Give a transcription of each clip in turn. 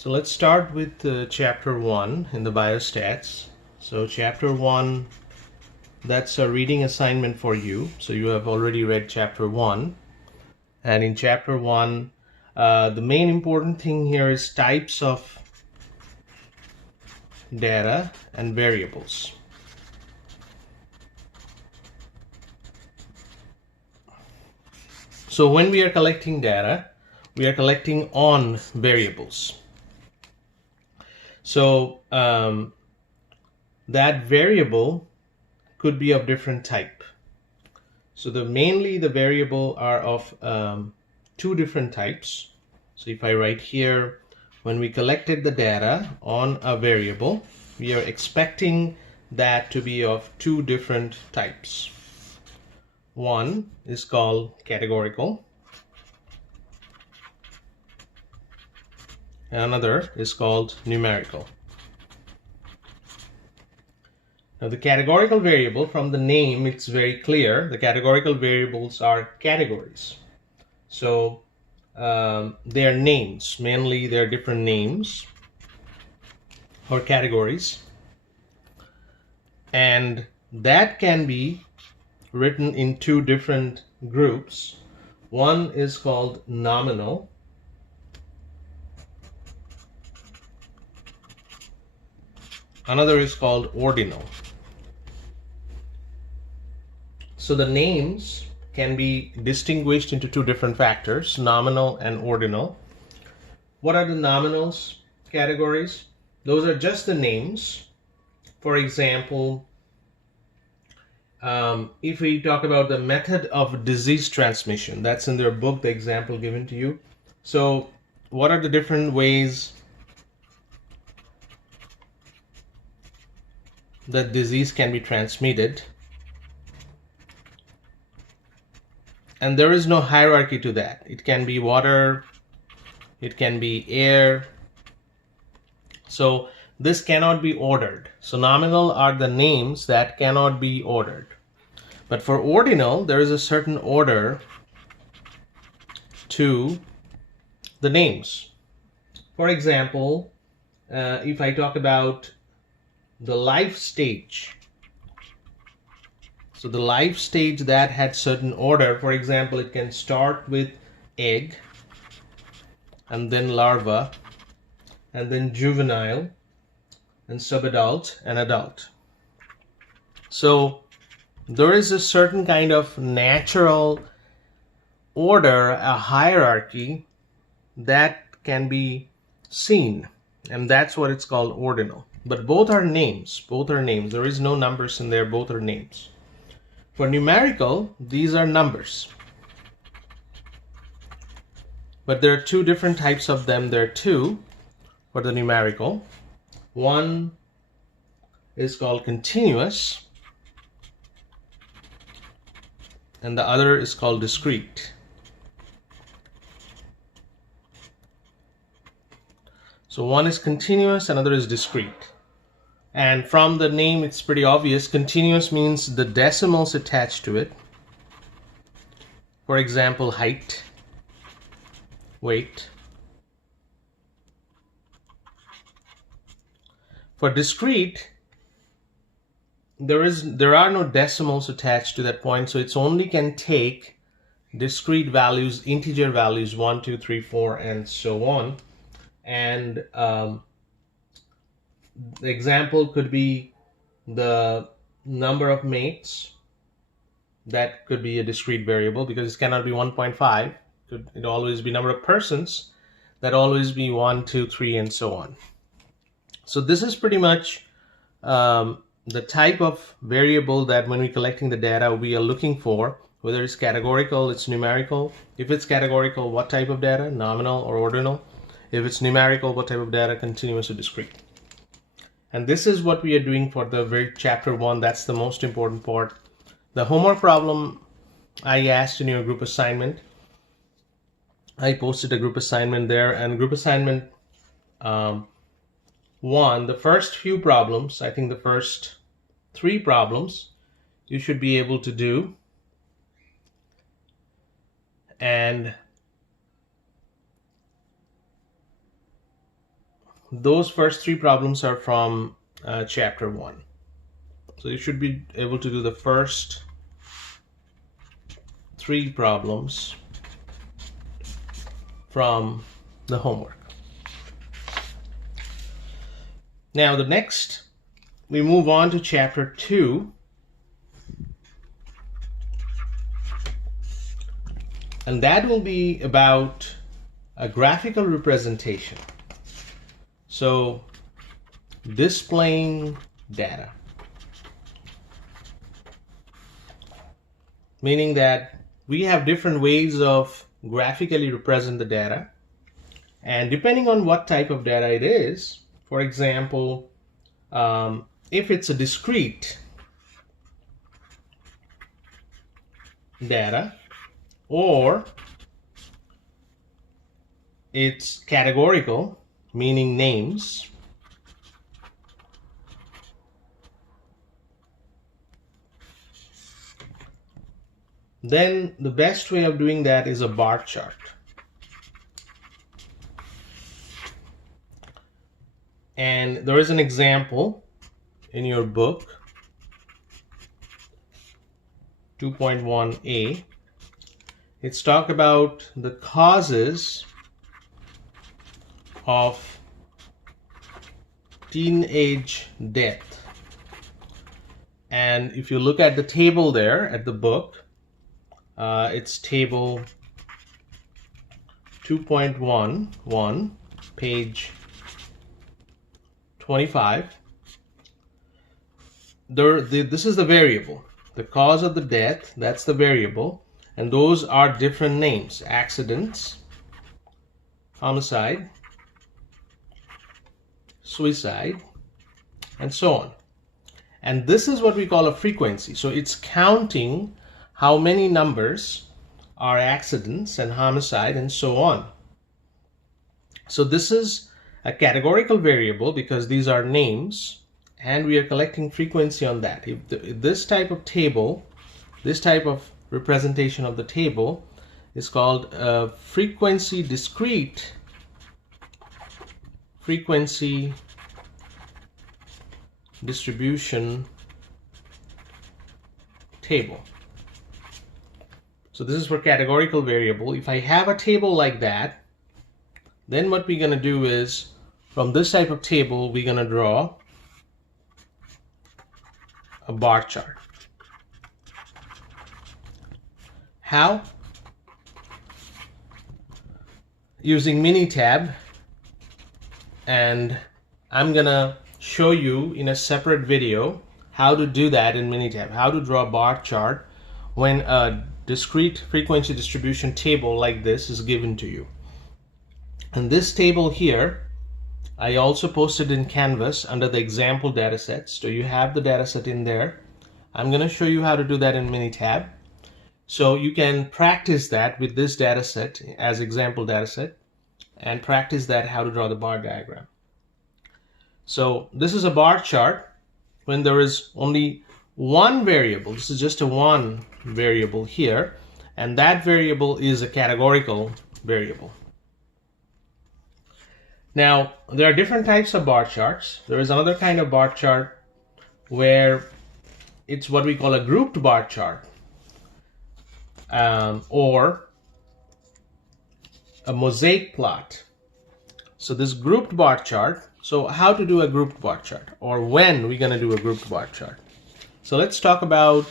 So let's start with chapter 1 in the biostats. So chapter 1, that's a reading assignment for you. So you have already read chapter 1. And in chapter 1, the main important thing here is types of data and variables. So when we are collecting data, we are collecting on variables. So that variable could be of different type. So mainly the variable are of two different types. So if I write here, when we collected the data on a variable, we are expecting that to be of two different types. One is called categorical, and another is called numerical. Now the categorical variable, from the name it's very clear, the categorical variables are categories. So they are names, mainly they're different names or categories, and that can be written in two different groups. One is called nominal, another is called ordinal. So the names can be distinguished into two different factors, nominal and ordinal. What are the nominals categories? Those are just the names. For example, if we talk about the method of disease transmission, that's in their book, the example given to you. So what are the different ways that disease can be transmitted? And there is no hierarchy to that. It can be water, it can be air. So this cannot be ordered. So nominal are the names that cannot be ordered. But for ordinal, there is a certain order to the names. For example, if I talk about the life stage, so the life stage that had certain order, for example, it can start with egg, and then larva, and then juvenile, and subadult, and adult. So there is a certain kind of natural order, a hierarchy that can be seen, and that's what it's called ordinal. But both are names. There is no numbers in there. Both are names. For numerical, these are numbers. But there are two different types of them. There are two for the numerical. One is called continuous, and the other is called discrete. So one is continuous, another is discrete. And from the name, it's pretty obvious. Continuous means the decimals attached to it. For example, height, weight. For discrete, there are no decimals attached to that point, so it's only can take discrete values, integer values, 1, 2, 3, 4, and so on. And the example could be the number of mates. That could be a discrete variable because it cannot be 1.5. It always be number of persons. That always be 1, 2, 3, and so on. So this is pretty much the type of variable that when we're collecting the data we are looking for, whether it's categorical, it's numerical. If it's categorical, what type of data, nominal or ordinal? If it's numerical, what type of data, continuous or discrete? And this is what we are doing for the very chapter 1. That's the most important part. The homework problem I asked in your group assignment, I posted a group assignment there, and group assignment 1, the first few problems, I think the first 3 problems you should be able to do, and those first 3 problems are from chapter 1. So you should be able to do the first 3 problems from the homework. Now the next, we move on to chapter 2, and that will be about a graphical representation. So displaying data, meaning that we have different ways of graphically represent the data, and depending on what type of data it is, for example, if it's a discrete data or it's categorical, meaning names, then the best way of doing that is a bar chart. And there is an example in your book 2.1a. It's talk about the causes of teenage death. And if you look at the table there at the book, it's table 2.11, page 25. This is the variable. The cause of the death, that's the variable. And those are different names: accidents, homicide, suicide, and so on. And this is what we call a frequency. So it's counting how many numbers are accidents and homicide and so on. So this is a categorical variable because these are names, and we are collecting frequency on that. If this type of table, this type of representation of the table is called a frequency discrete frequency distribution table. So this is for categorical variable. If I have a table like that, then what we're going to do is, from this type of table, we're going to draw a bar chart. How? Using Minitab, and I'm gonna show you in a separate video how to do that in Minitab, how to draw a bar chart when a discrete frequency distribution table like this is given to you. And this table here, I also posted in Canvas under the example datasets. So you have the dataset in there. I'm gonna show you how to do that in Minitab. So you can practice that with this dataset as example dataset and practice that how to draw the bar diagram. So this is a bar chart when there is only one variable. This is just a one variable here, and that variable is a categorical variable. Now, there are different types of bar charts. There is another kind of bar chart where it's what we call a grouped bar chart. Or a mosaic plot. So this grouped bar chart, so how to do a grouped bar chart, or when we're going to do a grouped bar chart. So let's talk about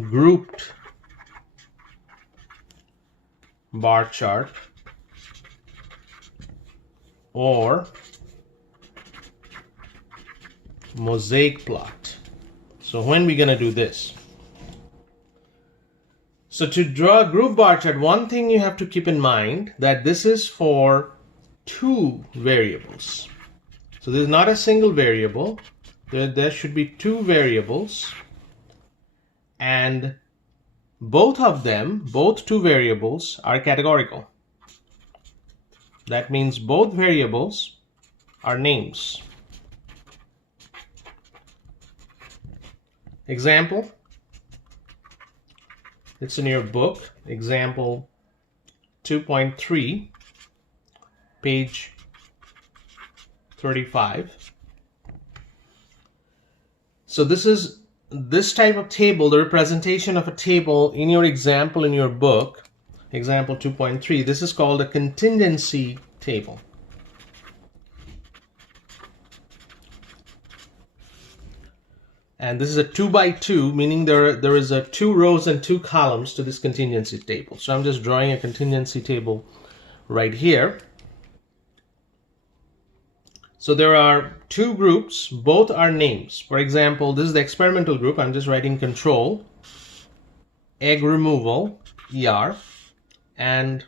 grouped bar chart or mosaic plot. So when we're going to do this? So to draw a group bar chart, one thing you have to keep in mind that this is for two variables. So this is not a single variable. There should be two variables, and both of them, both two variables, are categorical. That means both variables are names. Example, it's in your book, example 2.3. page 35. So this type of table, the representation of a table in your example in your book, example 2.3, this is called a contingency table. And this is a 2 by 2, meaning there is a 2 rows and 2 columns to this contingency table. So I'm just drawing a contingency table right here. So there are 2 groups, both are names. For example, this is the experimental group. I'm just writing control, egg removal, ER, and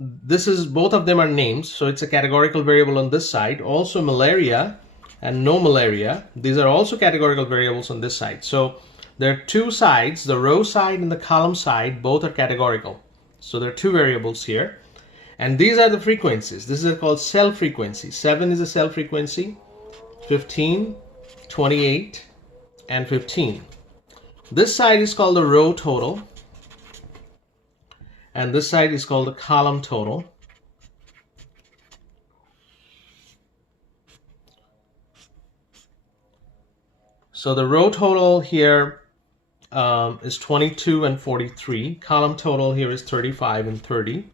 this is, both of them are names. So it's a categorical variable on this side. Also malaria and no malaria, these are also categorical variables on this side. So there are 2 sides, the row side and the column side, both are categorical. So there are 2 variables here. And these are the frequencies. This is called cell frequency. 7 is a cell frequency, 15, 28, and 15. This side is called the row total, and this side is called the column total. So the row total here is 22 and 43. Column total here is 35 and 30.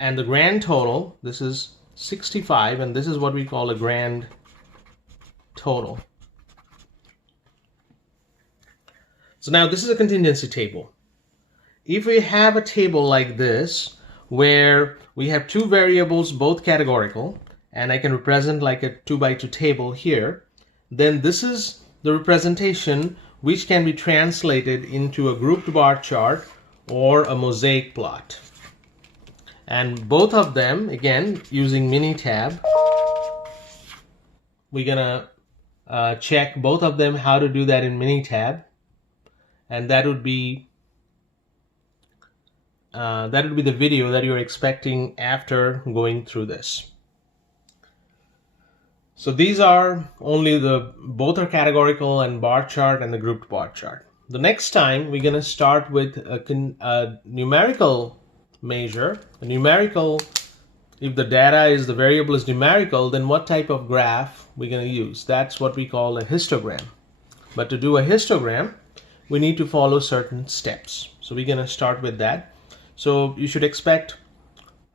And the grand total, this is 65, and this is what we call a grand total. So now this is a contingency table. If we have a table like this, where we have 2 variables, both categorical, and I can represent like a 2 by 2 table here, then this is the representation which can be translated into a grouped bar chart or a mosaic plot. And both of them, again, using Minitab, we're gonna check both of them how to do that in Minitab, and that would be the video that you're expecting after going through this. So these are only both are categorical and bar chart and the grouped bar chart. The next time we're gonna start with a numerical measure. A numerical, if the data is, the variable is numerical, then what type of graph we're going to use? That's what we call a histogram. But to do a histogram, we need to follow certain steps. So we're going to start with that. So you should expect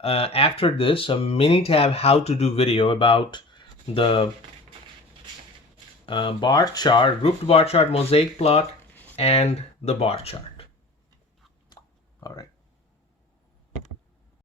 after this a Minitab how to do video about the bar chart, grouped bar chart, mosaic plot, and the bar chart. All right.